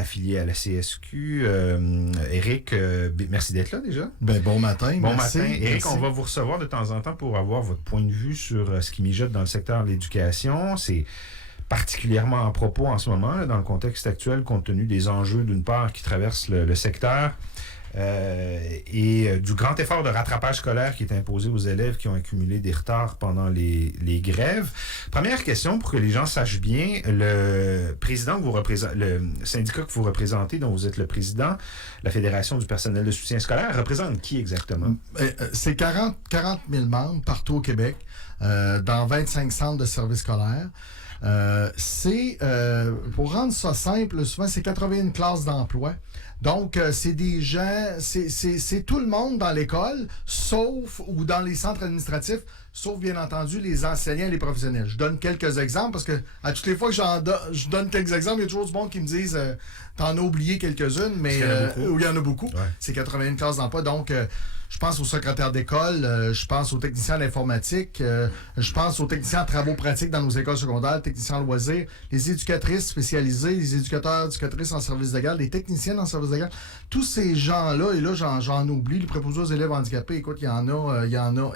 affilié à la CSQ. Éric, merci d'être là déjà. Ben, bon matin. Bon merci, matin. Éric, merci. on va vous recevoir de temps en temps pour avoir votre point de vue sur ce qui mijote dans le secteur de l'éducation. C'est particulièrement à propos en ce moment, là, dans le contexte actuel, compte tenu des enjeux, d'une part, qui traversent le secteur, et du grand effort de rattrapage scolaire qui est imposé aux élèves qui ont accumulé des retards pendant les grèves. Première question, pour que les gens sachent bien, le président que vous représentez, le syndicat que vous représentez, dont vous êtes le président, la Fédération du personnel de soutien scolaire, représente qui exactement? C'est 40 000 membres partout au Québec, dans 25 centres de services scolaires. Pour rendre ça simple, souvent c'est 81 classes d'emploi. Donc, c'est des gens, c'est tout le monde dans l'école, sauf, ou dans les centres administratifs, sauf bien entendu les enseignants et les professionnels. Je donne quelques exemples parce que à toutes les fois que je donne quelques exemples, il y a toujours du monde qui me disent t'en as oublié quelques-unes, mais il y en a beaucoup. Ouais. C'est 81 classes d'emploi. Donc, je pense aux secrétaires d'école, je pense aux techniciens d'informatique, je pense aux techniciens en travaux pratiques dans nos écoles secondaires, techniciens en loisirs, les éducatrices spécialisées, les éducatrices en service de garde, les techniciennes en service de garde. Tous ces gens-là, et là, j'en oublie, les préposés aux élèves handicapés, écoute, il y en a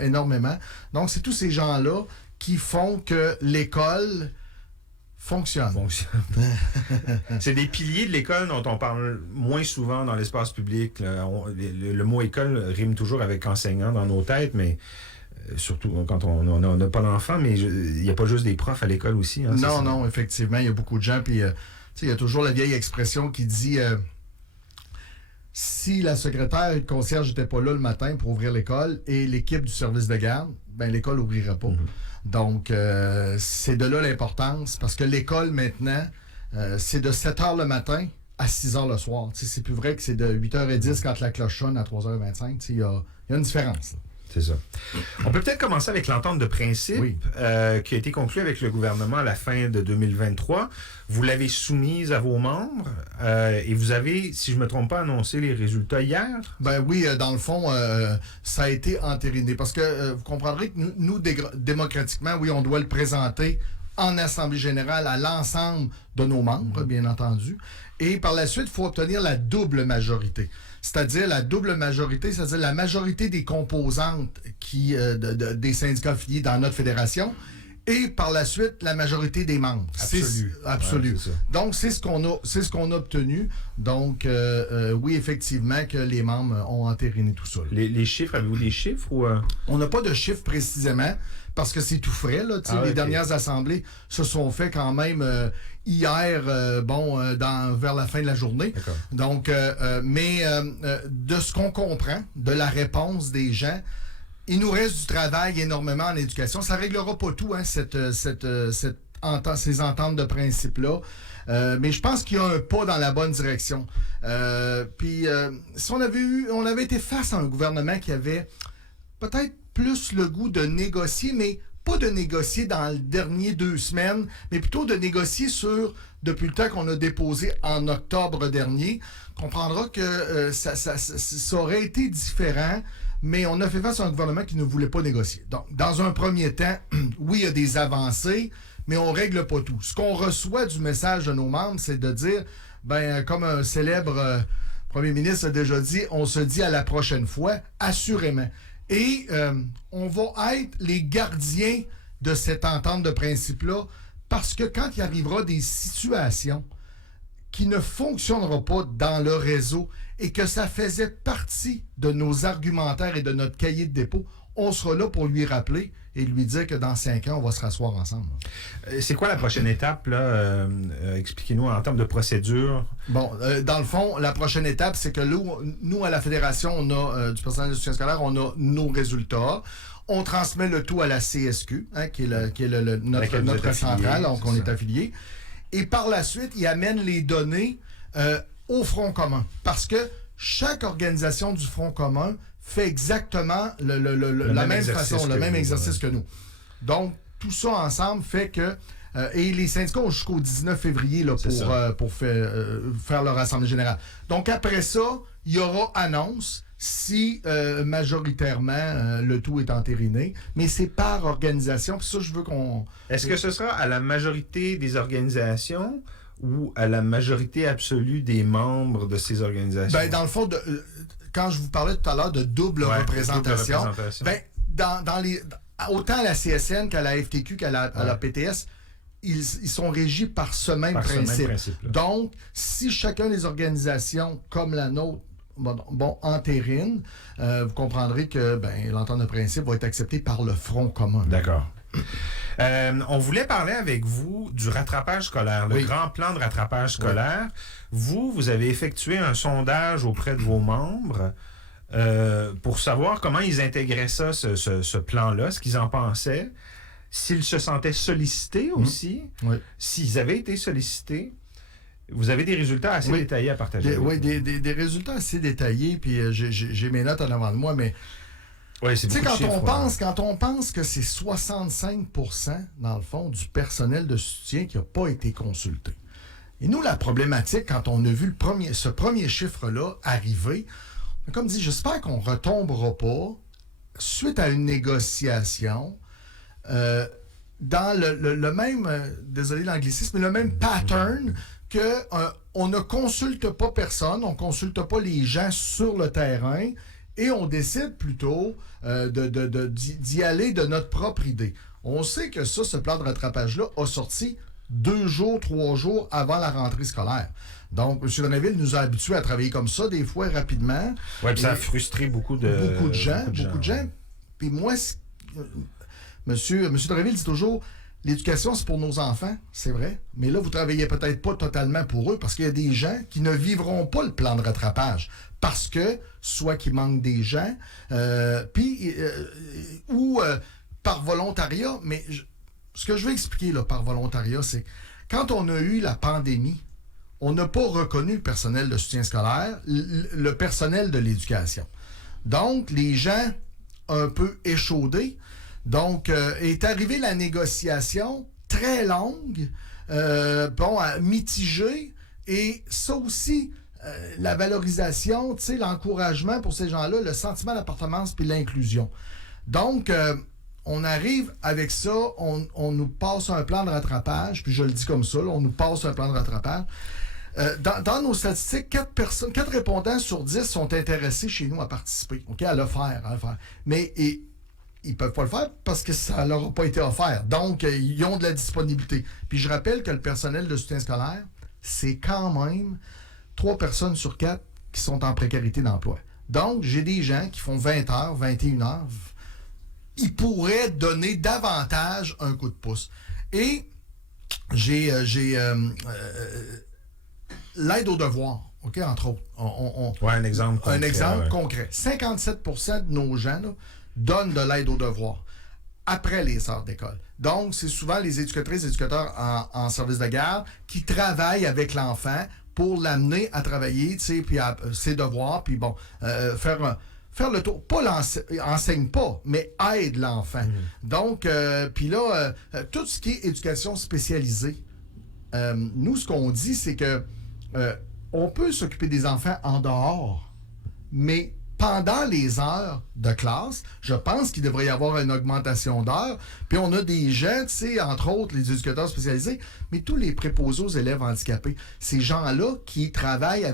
énormément. Donc, c'est tous ces gens-là qui font que l'école fonctionne. C'est des piliers de l'école dont on parle moins souvent dans l'espace public. Là. Le mot école rime toujours avec enseignant dans nos têtes, mais surtout quand on n'a pas d'enfants, mais il n'y a pas juste des profs à l'école aussi. Hein, non, effectivement, il y a beaucoup de gens. Puis, il y a toujours la vieille expression qui dit si la secrétaire et le concierge n'étaient pas là le matin pour ouvrir l'école et l'équipe du service de garde, ben l'école n'ouvrirait pas. Donc, c'est de là l'importance, parce que l'école, maintenant, c'est de 7h le matin à 6h le soir. T'sais, c'est plus vrai que c'est de 8h10 quand la cloche sonne à 3h25. Il y a une différence. Là. C'est ça. On peut peut-être commencer avec l'entente de principe qui a été conclue avec le gouvernement à la fin de 2023. Vous l'avez soumise à vos membres et vous avez, si je ne me trompe pas, annoncé les résultats hier? Ben oui, dans le fond, ça a été entériné. Parce que vous comprendrez que nous, démocratiquement, oui, on doit le présenter en Assemblée générale à l'ensemble de nos membres, bien entendu. Et par la suite, il faut obtenir la double majorité. C'est-à-dire la double majorité, c'est-à-dire la majorité des composantes des syndicats affiliés dans notre fédération, et par la suite, la majorité des membres. Absolu. Ouais, donc, c'est ce qu'on a obtenu. Donc, oui, effectivement, que les membres ont entériné tout ça. Les chiffres, avez-vous des chiffres ou... On n'a pas de chiffres précisément, parce que c'est tout frais. Là, les dernières assemblées se sont faites quand même hier, vers la fin de la journée. D'accord. Donc, de ce qu'on comprend, de la réponse des gens, il nous reste du travail énormément en éducation. Ça ne réglera pas tout, hein, ces ententes de principe-là. Mais je pense qu'il y a un pas dans la bonne direction. Si on avait été face à un gouvernement qui avait peut-être plus le goût de négocier, mais pas de négocier dans les dernières 2 semaines, mais plutôt de négocier depuis le temps qu'on a déposé en octobre dernier, comprendra que ça aurait été différent, mais on a fait face à un gouvernement qui ne voulait pas négocier. Donc, dans un premier temps, oui, il y a des avancées, mais on règle pas tout. Ce qu'on reçoit du message de nos membres, c'est de dire, comme un célèbre premier ministre a déjà dit, on se dit à la prochaine fois, assurément. Et on va être les gardiens de cette entente de principe-là, parce que quand il arrivera des situations qui ne fonctionneront pas dans le réseau et que ça faisait partie de nos argumentaires et de notre cahier de dépôt, on sera là pour lui rappeler et lui dire que dans 5 ans, on va se rasseoir ensemble. C'est quoi la prochaine étape, là? Expliquez-nous en termes de procédure. Bon, dans le fond, la prochaine étape, c'est que nous, à la Fédération, on a du personnel de soutien scolaire, on a nos résultats. On transmet le tout à la CSQ, hein, qui est notre centrale, donc on est affilié. Et par la suite, ils amènent les données au Front commun. Parce que chaque organisation du Front commun fait exactement la même façon, le même exercice que nous. Donc, tout ça ensemble fait que... et les syndicats ont jusqu'au 19 février là, pour faire leur assemblée générale. Donc, après ça, il y aura annonce si majoritairement le tout est entériné. Mais c'est par organisation. Puis ça, je veux qu'on... Est-ce que ce sera à la majorité des organisations ou à la majorité absolue des membres de ces organisations? Ben, dans le fond, quand je vous parlais tout à l'heure de double représentation, ben, autant à la CSN qu'à la FTQ qu'à la PTS, ils sont régis par ce même principe. Donc, si chacun des organisations, comme la nôtre, entérine, vous comprendrez que l'entente de principe va être acceptée par le Front commun. D'accord. On voulait parler avec vous du rattrapage scolaire, le grand plan de rattrapage scolaire. Vous avez effectué un sondage auprès de vos membres pour savoir comment ils intégraient ça, ce plan-là, ce qu'ils en pensaient, s'ils se sentaient sollicités aussi, s'ils avaient été sollicités. Vous avez des résultats assez détaillés à partager. Oui, des résultats assez détaillés, puis j'ai mes notes en avant de moi, mais tu sais, quand on pense que c'est 65% dans le fond du personnel de soutien qui n'a pas été consulté. Et nous, la problématique, quand on a vu ce premier chiffre-là arriver, comme dit, j'espère qu'on ne retombera pas suite à une négociation dans le même, désolé l'anglicisme, mais le même pattern qu'on ne consulte pas personne, on ne consulte pas les gens sur le terrain et on décide plutôt d'y aller de notre propre idée. On sait que ce plan de rattrapage-là a sorti 2 jours, 3 jours avant la rentrée scolaire. Donc, M. Drainville nous a habitués à travailler comme ça, des fois rapidement. Oui, puis ça a frustré beaucoup de gens. Puis moi, M. Drainville dit toujours, l'éducation, c'est pour nos enfants, c'est vrai. Mais là, vous ne travaillez peut-être pas totalement pour eux parce qu'il y a des gens qui ne vivront pas le plan de rattrapage. Parce que, soit qu'il manque des gens, ou par volontariat. Mais ce que je veux expliquer là, par volontariat, c'est quand on a eu la pandémie, on n'a pas reconnu le personnel de soutien scolaire, le personnel de l'éducation. Donc, les gens un peu échaudés. Donc, est arrivée la négociation très longue, mitigée, et ça aussi, la valorisation, l'encouragement pour ces gens-là, le sentiment d'appartenance puis l'inclusion. Donc, on arrive avec ça, on nous passe un plan de rattrapage, puis je le dis comme ça, là, on nous passe un plan de rattrapage. Dans nos statistiques, 4 répondants sur 10 sont intéressés chez nous à participer, à le faire. Mais ils ne peuvent pas le faire parce que ça ne leur a pas été offert. Donc, ils ont de la disponibilité. Puis je rappelle que le personnel de soutien scolaire, c'est quand même 3 personnes sur 4 qui sont en précarité d'emploi. Donc, j'ai des gens qui font 20 heures, 21 heures. Ils pourraient donner davantage un coup de pouce. Et j'ai l'aide aux devoirs, entre autres. Un exemple concret. Un exemple concret. 57% de nos gens là, donnent de l'aide aux devoirs après les heures d'école. Donc, c'est souvent les éducatrices et éducateurs en service de garde qui travaillent avec l'enfant pour l'amener à travailler, puis à ses devoirs, puis faire le tour. Pas enseigne pas, mais aide l'enfant. Donc, puis là, tout ce qui est éducation spécialisée, nous, ce qu'on dit, c'est que on peut s'occuper des enfants en dehors, mais pendant les heures de classe, je pense qu'il devrait y avoir une augmentation d'heures. Puis on a des gens, entre autres les éducateurs spécialisés, mais tous les préposés aux élèves handicapés. Ces gens-là qui travaillent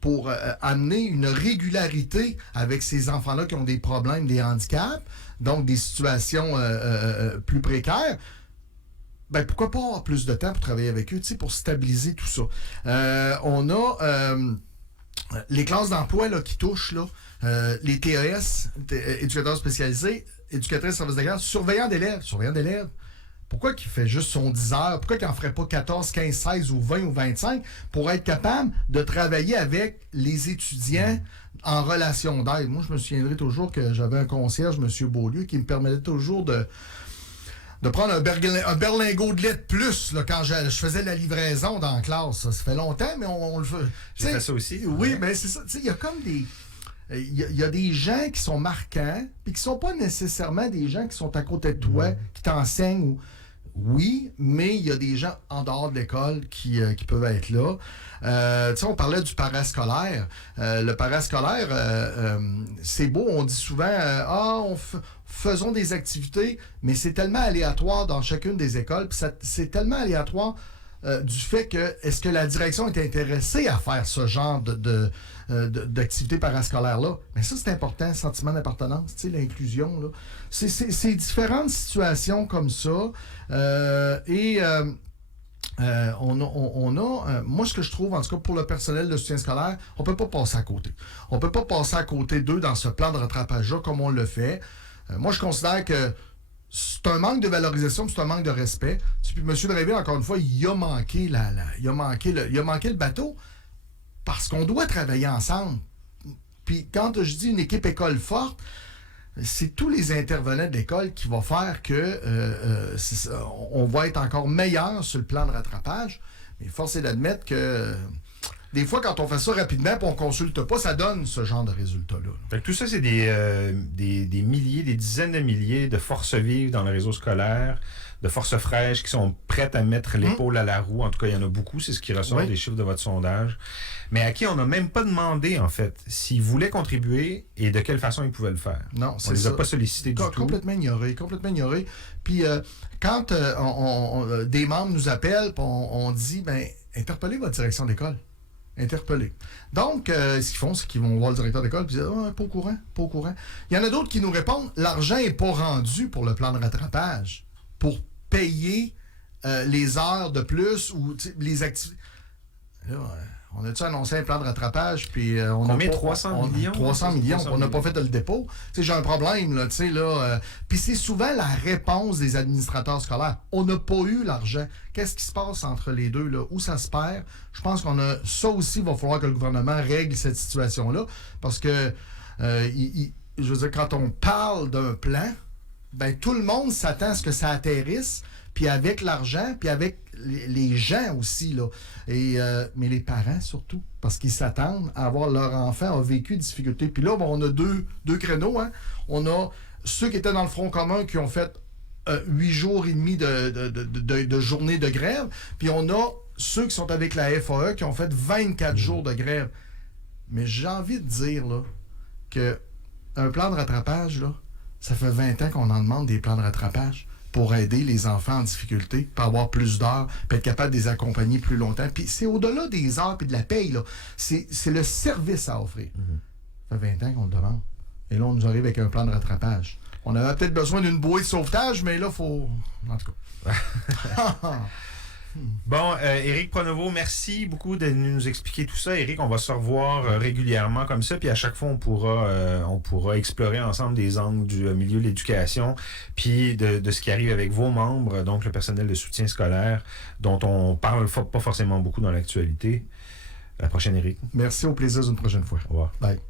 pour amener une régularité avec ces enfants-là qui ont des problèmes, des handicaps, donc des situations plus précaires. Pourquoi pas avoir plus de temps pour travailler avec eux, pour stabiliser tout ça. On a les classes d'emploi là, qui touchent, là, les TES, éducateurs spécialisés, éducatrices service de garde, surveillants d'élèves. Pourquoi qu'il fait juste son 10 heures? Pourquoi qu'il n'en ferait pas 14, 15, 16 ou 20 ou 25 pour être capable de travailler avec les étudiants en relation d'aide? Moi, je me souviendrai toujours que j'avais un concierge, M. Beaulieu, qui me permettait toujours de prendre un berlingot de lait de plus là, quand je faisais la livraison dans la classe. Ça fait longtemps, mais on le fait. J'ai fait ça aussi. Oui, mais c'est ça. Il y a comme des... Il y a des gens qui sont marquants, puis qui sont pas nécessairement des gens qui sont à côté de toi, qui t'enseignent. Oui, mais il y a des gens en dehors de l'école qui peuvent être là. On parlait du parascolaire. Le parascolaire, c'est beau, on dit souvent faisons des activités, mais c'est tellement aléatoire dans chacune des écoles, puis c'est tellement aléatoire du fait que est-ce que la direction est intéressée à faire ce genre d'activité parascolaire-là. Mais ça, c'est important, le sentiment d'appartenance, l'inclusion. Là. C'est différentes situations comme ça. Moi, ce que je trouve, en tout cas pour le personnel de soutien scolaire, on ne peut pas passer à côté. On ne peut pas passer à côté d'eux dans ce plan de rattrapage-là comme on le fait. Moi, je considère que c'est un manque de valorisation, c'est un manque de respect. Puis M. Drainville, encore une fois, il a manqué le bateau parce qu'on doit travailler ensemble. Puis quand je dis une équipe école forte, c'est tous les intervenants de l'école qui vont faire que on va être encore meilleur sur le plan de rattrapage. Mais force est d'admettre que des fois, quand on fait ça rapidement et on ne consulte pas, ça donne ce genre de résultats-là. Fait que tout ça, c'est des milliers, des dizaines de milliers de forces vives dans le réseau scolaire, de forces fraîches qui sont prêtes à mettre l'épaule à la roue. En tout cas, il y en a beaucoup, c'est ce qui ressort des chiffres de votre sondage. Mais à qui on n'a même pas demandé, en fait, s'ils voulaient contribuer et de quelle façon ils pouvaient le faire. Non, c'est ça. On les a pas sollicités du tout. Complètement ignoré. Puis quand des membres nous appellent, on dit, interpellez votre direction d'école. Interpellés. Donc, ce qu'ils font, c'est qu'ils vont voir le directeur d'école et disent pas au courant. Il y en a d'autres qui nous répondent l'argent n'est pas rendu pour le plan de rattrapage, pour payer les heures de plus ou les activités. Là, on a-tu annoncé un plan de rattrapage, puis on combien? a pas, 300 millions? 300 millions, on n'a pas fait le dépôt. J'ai un problème, là, puis c'est souvent la réponse des administrateurs scolaires. On n'a pas eu l'argent. Qu'est-ce qui se passe entre les deux, là? Où ça se perd? Je pense qu'on a ça aussi, il va falloir que le gouvernement règle cette situation-là, parce que, je veux dire, quand on parle d'un plan, tout le monde s'attend à ce que ça atterrisse, puis avec l'argent, puis avec les gens aussi, là. Mais les parents surtout, parce qu'ils s'attendent à voir leur enfant a vécu des difficultés. Puis là, on a deux créneaux. Hein. On a ceux qui étaient dans le Front commun qui ont fait 8 jours et demi de journée de grève, puis on a ceux qui sont avec la FAE qui ont fait 24 jours de grève. Mais j'ai envie de dire là, que un plan de rattrapage, là, ça fait 20 ans qu'on en demande des plans de rattrapage pour aider les enfants en difficulté, pour avoir plus d'heures, puis être capable de les accompagner plus longtemps. Puis c'est au-delà des heures et de la paye, là. C'est le service à offrir. Ça fait 20 ans qu'on le demande. Et là, on nous arrive avec un plan de rattrapage. On avait peut-être besoin d'une bouée de sauvetage, mais là, il faut... En tout cas... Bon, Éric Pronovo, merci beaucoup de nous expliquer tout ça. Éric, on va se revoir régulièrement comme ça, puis à chaque fois, on pourra explorer ensemble des angles du milieu de l'éducation, puis de ce qui arrive avec vos membres, donc le personnel de soutien scolaire, dont on parle pas forcément beaucoup dans l'actualité. À la prochaine, Éric. Merci, au plaisir d'une prochaine fois. Au revoir. Bye.